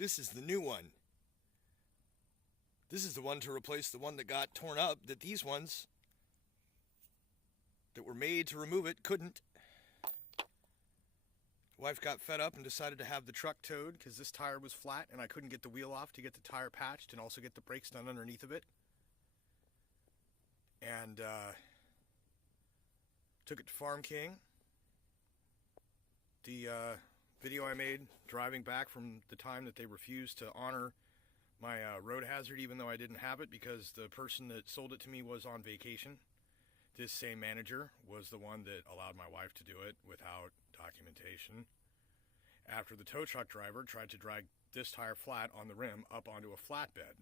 This is the new one. This is the one to replace the one that got torn up, that these ones that were made to remove it couldn't. Wife got fed up and decided to have the truck towed because this tire was flat and I couldn't get the wheel off to get the tire patched and also get the brakes done underneath of it. And took it to Farm King. The video I made driving back from the time that they refused to honor my road hazard, even though I didn't have it because the person that sold it to me was on vacation. This same manager was the one that allowed my wife to do it without documentation. After the tow truck driver tried to drag this tire flat on the rim up onto a flatbed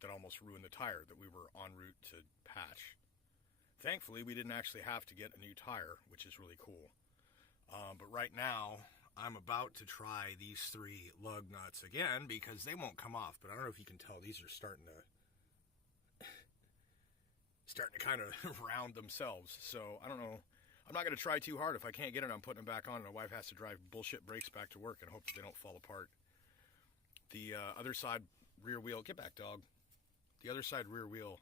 that almost ruined the tire that we were en route to patch. Thankfully, we didn't actually have to get a new tire, which is really cool. But right now, I'm about to try these 3 lug nuts again because they won't come off. But I don't know if you can tell, these are starting to kind of round themselves. So I don't know. I'm not going to try too hard. If I can't get it, I'm putting them back on, and my wife has to drive bullshit brakes back to work and hope that they don't fall apart. The other side rear wheel, get back, dog. The other side rear wheel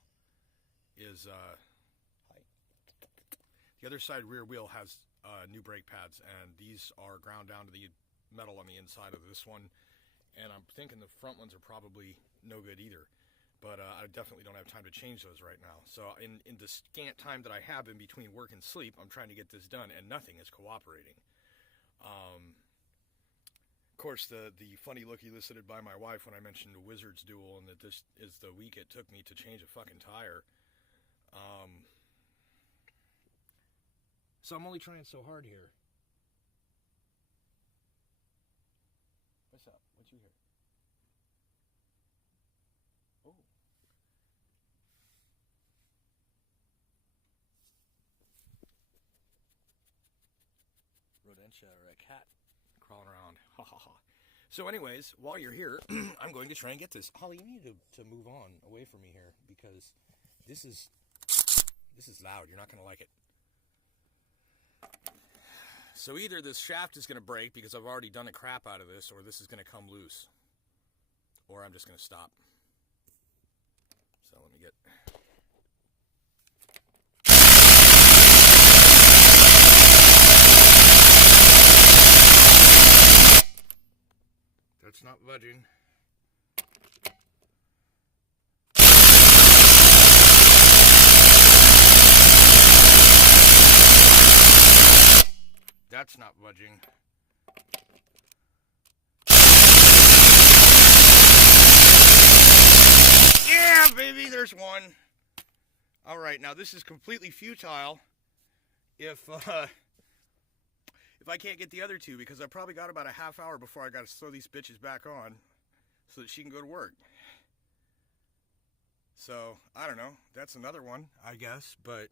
is the other side rear wheel has new brake pads, and these are ground down to the metal on the inside of this one, and I'm thinking the front ones are probably no good either, but I definitely don't have time to change those right now. So in the scant time that I have in between work and sleep, I'm trying to get this done, and nothing is cooperating. Of course, the funny look elicited by my wife when I mentioned a Wizards duel and that this is the week it took me to change a fucking tire. So I'm only trying so hard here. What's up? What you hear? Oh. Rodentia or a cat crawling around. Ha ha ha. So anyways, while you're here, I'm going to try and get this. Holly, you need to move on away from me here because this is loud. You're not going to like it. So either this shaft is going to break because I've already done the crap out of this, or this is going to come loose. Or I'm just going to stop. So let me get... That's not budging. That's not budging. Yeah, baby, there's one. All right, now this is completely futile if I can't get the other 2, because I probably got about a half hour before I got to throw these bitches back on so that she can go to work. So, I don't know. That's another one, I guess, but...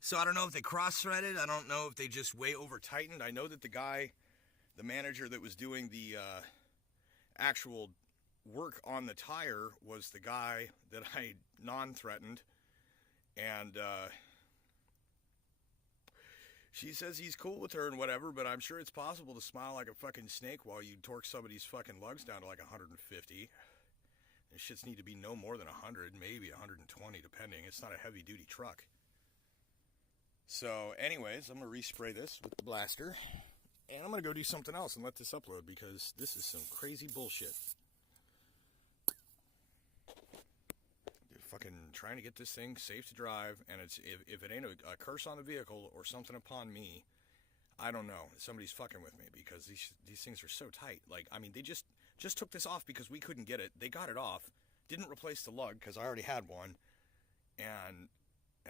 So I don't know if they cross-threaded. I don't know if they just way over-tightened. I know that the guy, the manager that was doing the actual work on the tire was the guy that I non-threatened. And she says he's cool with her and whatever, but I'm sure it's possible to smile like a fucking snake while you torque somebody's fucking lugs down to like 150. These shits need to be no more than 100, maybe 120, depending. It's not a heavy-duty truck. So, anyways, I'm going to respray this with the blaster, and I'm going to go do something else and let this upload, because this is some crazy bullshit. Fucking trying to get this thing safe to drive, and it's if it ain't a curse on the vehicle or something upon me, I don't know. Somebody's fucking with me, because these things are so tight. Like, I mean, they just took this off because we couldn't get it. They got it off, didn't replace the lug, because I already had one, and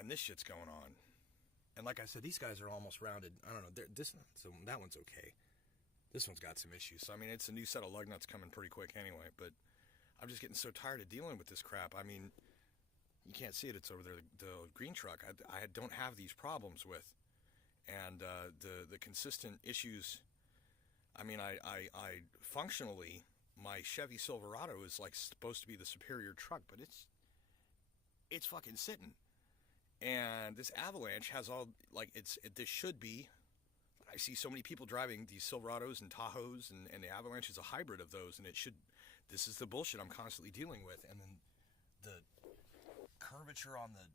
this shit's going on. And like I said, these guys are almost rounded. I don't know. So that one's okay. This one's got some issues. So, I mean, it's a new set of lug nuts coming pretty quick anyway. But I'm just getting so tired of dealing with this crap. I mean, you can't see it. It's over there. The green truck, I don't have these problems with. And the consistent issues, I mean, I functionally, my Chevy Silverado is like supposed to be the superior truck. But it's fucking sitting. And this Avalanche has all, like, this should be, I see so many people driving these Silverados and Tahoes, and the Avalanche is a hybrid of those, and this is the bullshit I'm constantly dealing with. And then the curvature on the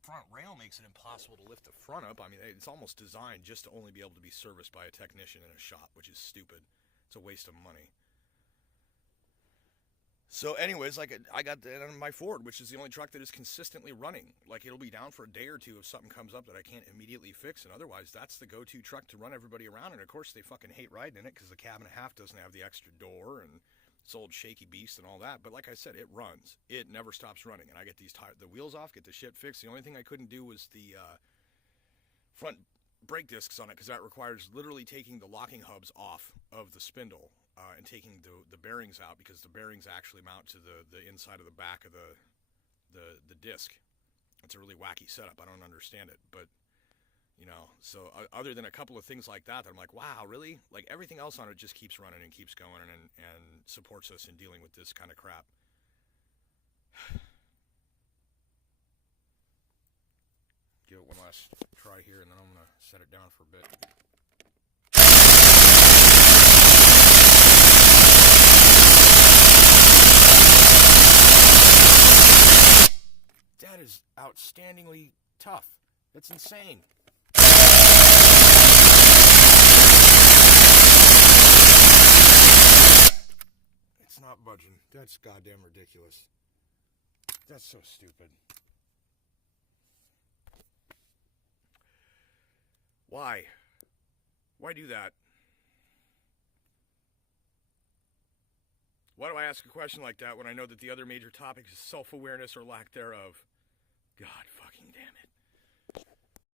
front rail makes it impossible to lift the front up. I mean, it's almost designed just to only be able to be serviced by a technician in a shop, which is stupid. It's a waste of money. So anyways, like I got my Ford, which is the only truck that is consistently running. Like it'll be down for a day or two if something comes up that I can't immediately fix, and otherwise that's the go-to truck to run everybody around. And of course they fucking hate riding in it because the cab and a half doesn't have the extra door, and it's old shaky beast and all that. But like I said, it runs. It never stops running, and I get the wheels off, get the shit fixed. The only thing I couldn't do was the front brake discs on it, because that requires literally taking the locking hubs off of the spindle. And taking the bearings out, because the bearings actually mount to the inside of the back of the disc. It's a really wacky setup. I don't understand it, but so other than a couple of things like that I'm like, wow, really? Like everything else on it just keeps running and keeps going and supports us in dealing with this kind of crap. Give it one last try here, and then I'm gonna set it down for a bit. That is outstandingly tough. That's insane. It's not budging. That's goddamn ridiculous. That's so stupid. Why? Why do that? Why do I ask a question like that when I know that the other major topic is self-awareness or lack thereof?